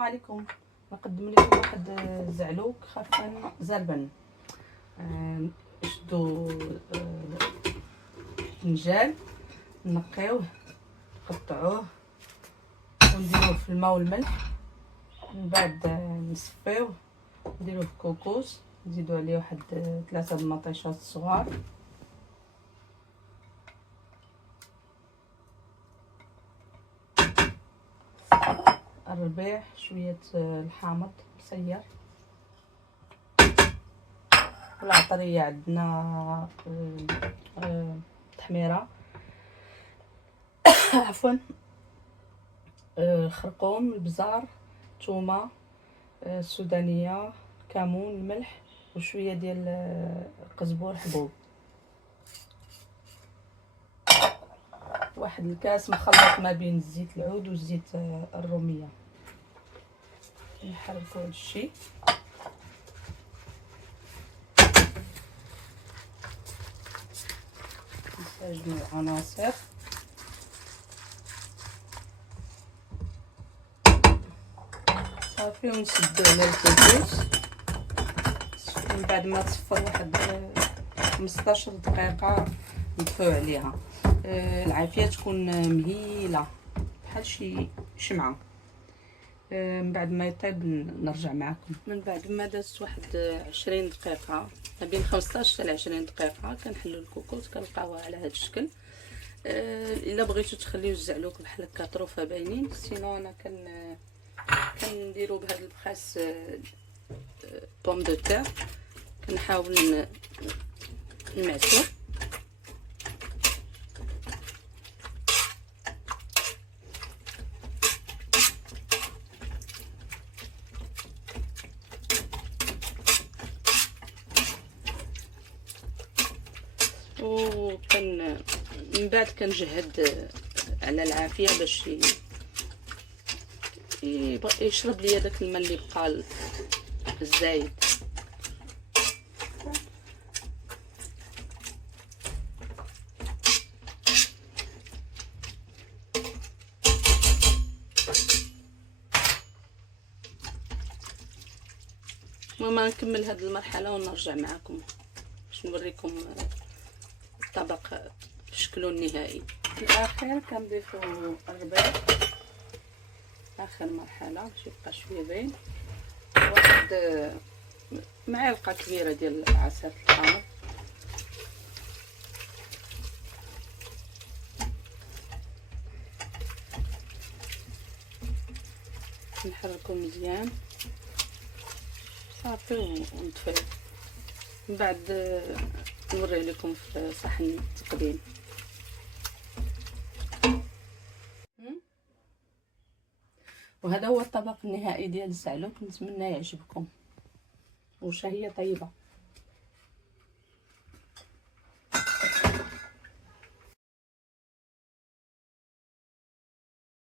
السلام عليكم. نقدم لكم واحد الزعلوك خفن زربن. نشدو الفنجان، نقيوه، نقطعوه ونديروه في الماء والملح، من بعد نصفيوه، نديروه في كوكوس، نزيدو عليه واحد 3 المطيشات صغار، الربيع، شويه الحامض مسير، والعطريه عندنا تحميره عفوا، الخرقوم، البزار، الثومه السودانيه، كمون، الملح، وشويه ديال قزبور حبوب، واحد الكاس مخلط ما بين الزيت العود والزيت الروميه. نحركو هادشي، نستعجنو العناصر، صافي، ونسدو على الكوكوس. من بعد ما تصفر واحد 15 دقيقه نطفيو عليها. العافيه تكون مهيله بحال شي شمعه. من بعد ما يطيب نرجع معكم. من بعد ما دازت واحد 20 دقيقه، ما بين 15 حتى ل 20 دقيقه، كنحلو الكوكوط كنلقاوها على هذا الشكل. الا بغيتو تخليو الزعلوك بحال هكا طروفه باينين، سينو انا كنديرو بهذا البخاس بوم دو تير، كنحاول نمعسو. من بعد كنجهد على العافيه باش يشرب ليا داك الماء اللي بقى الزايد. المهم نكمل هذه المرحله ونرجع معكم باش نوريكم الطبق في شكله النهائي. في الاخير كنضيفو الربيع، اخر مرحله باش يبقى شويه باين، واحد معلقه كبيره ديال عصير الحامض، نحركو مزيان صافي ونطفيه. من بعد نوري لكم في صحن التقديم. وهذا هو الطبق النهائي ديال الزعلوك، نتمنى يعجبكم وشهيه طيبه.